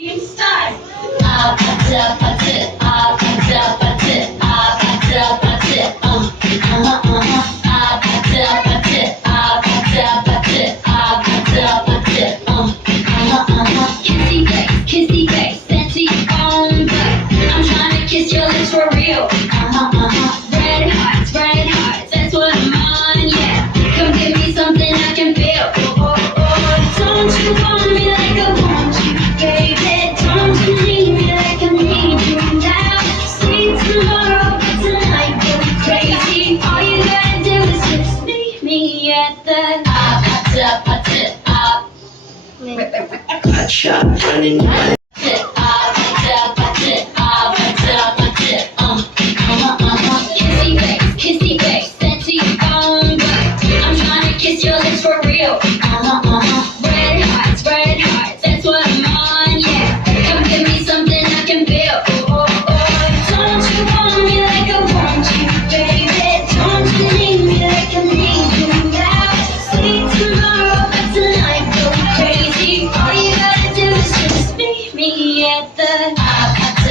Start. Apatı apatı, apatı apatı, apatı apatı, apatı apatı, apatı apatı, apatı apatı, kissy face, sent to your phone, but I'm trying to kiss your lips for real. Red hearts, that's what I'm on, yeah. Come give me something I can feel. Don't you want me like I want you, baby? Don't you need me like I need you now? See tomorrow, but tonight go crazy. All you gotta do is just meet me at the apatı, Hot shot running. Kissy face, sent to your phone, but I'm trying to kiss your lips for real. Red hearts, that's what I'm on, yeah. Come give me something I can feel. Don't you want me like I want you, baby? Don't you need me like I need you now? See tomorrow, but tonight go crazy. All you gotta do is just meet me at the apatı.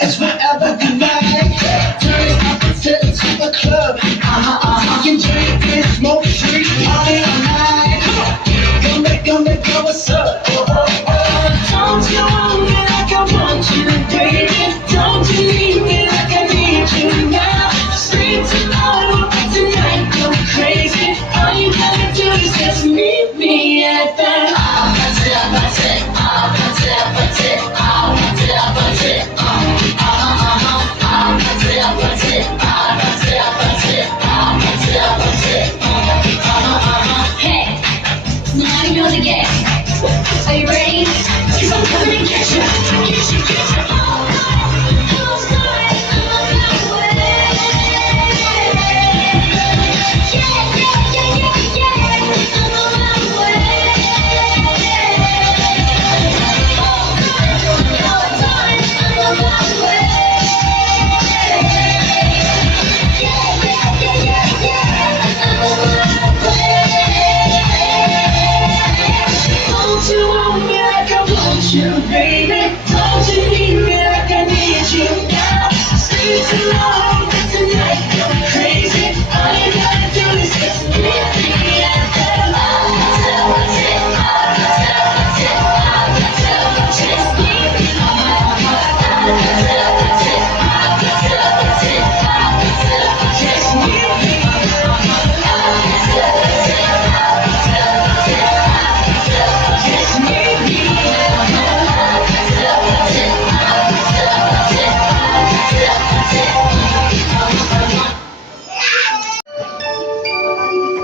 It's whatever you like. Turn opposite to a club. You can drink and smoke, street party all night. Gonna go, what's up? Don't you want me like I want you, baby? Don't you need me like I need you now? Sleep tomorrow, but tonight go crazy. All you gotta do is just meet me at the Hey, now you know the game. Are you ready? 'Cause I'm coming to get you. Oh, sorry, I'm on my way. Yeah, I'm on my way. Oh, sorry, I'm on my way. I'm on my way. Don't you want me like I want you, baby? Don't you need me like I need you now? Stay too long, but tonight go crazy. All you gotta do is just meet me at the just meet me. Just meet me. Just meet me.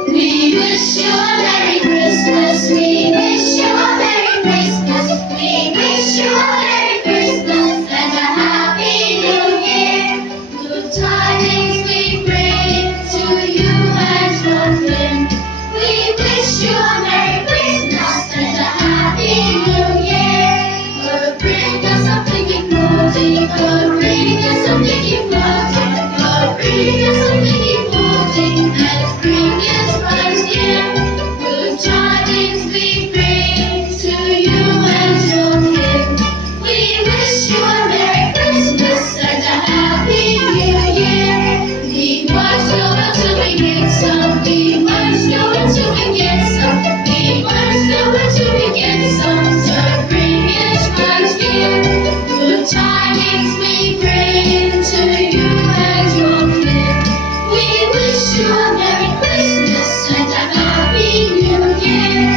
We wish you a Merry Christmas. We wish you a Merry Christmas. We wish you a Merry Christmas and a Happy New Year. Good tidings we bring to you and your kin. We wish you a Merry Christmas and a Happy New Year. God bring us something important. God bring us something important. God bring us something important. And bring us Christ here. Good tidings we bring to you and your kin. We wish you a Merry Christmas and a Happy New Year. We must go until we get some. We must go until we get some. We must go until we get some. So bring us Christ here. Good tidings we bring to you and your kin. We wish you a Merry Christmas and a Happy New Year.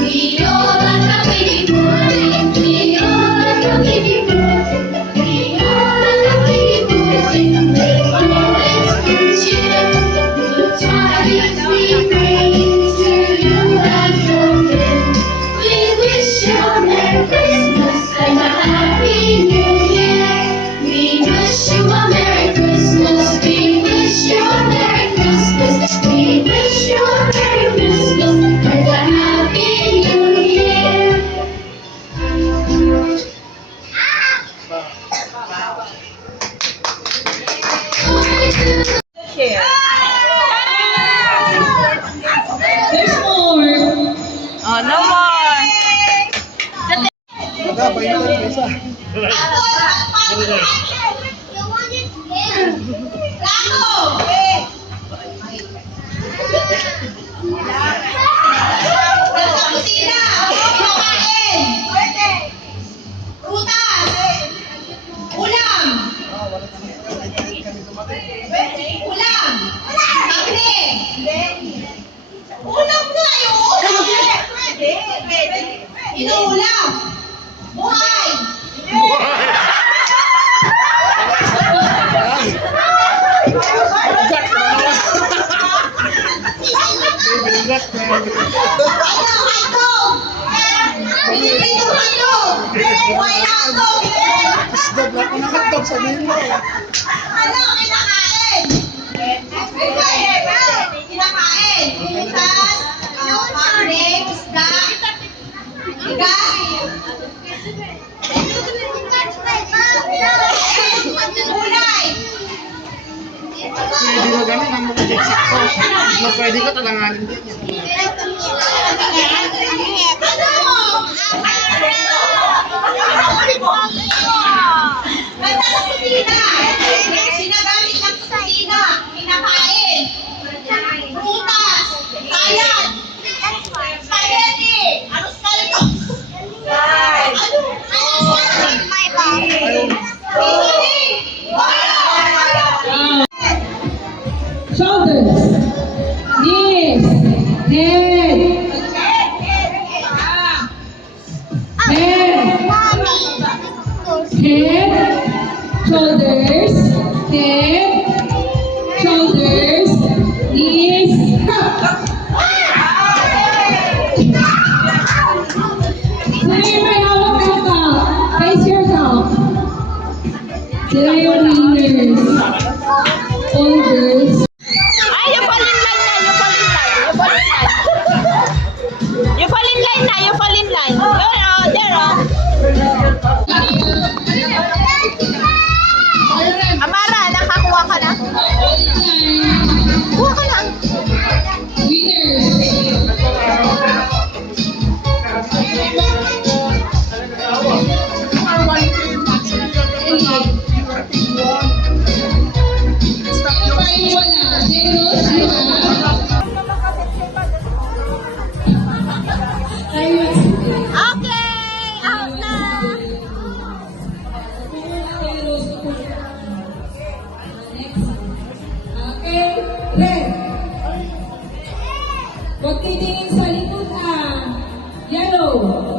We all are happy morning. We all are happy morning. We all are happy morning. With all its good cheer. Good tidings we bring to you and your kin. We wish you a Merry Christmas and a Happy New Year. Share. There's more. Oh, no more. Magabay na lang isa. Inuulam! Buhay! Isdog lang ko nakatog sa nilo. Ano, kinakain? Kinakain. Prutas, karne, isda, bigas. Gulay. Pwede mo gano'n ang mga jeksik ko. Kung pwede ko talanganin din yan. Basta sa kusina. Sinagamit ng kusina. Kinakain. Prutas. Salad. Spaghetti. Ano spaghetti? Shoulders. Knees. Head. Head. Head. Shoulders. Head. Shoulders. Knees. Sila yung may hawak ng count. Face your count. Sila yung leaders. Shoulders. Ay, you fall in line na. You fall in line. You fall in line. You fall in line na. You fall in line. There, oh. Amara, nakakuha ka na? Kuha ka na. Okay, out na. Okay, red. Huwag titingin sa likod ah. Yellow.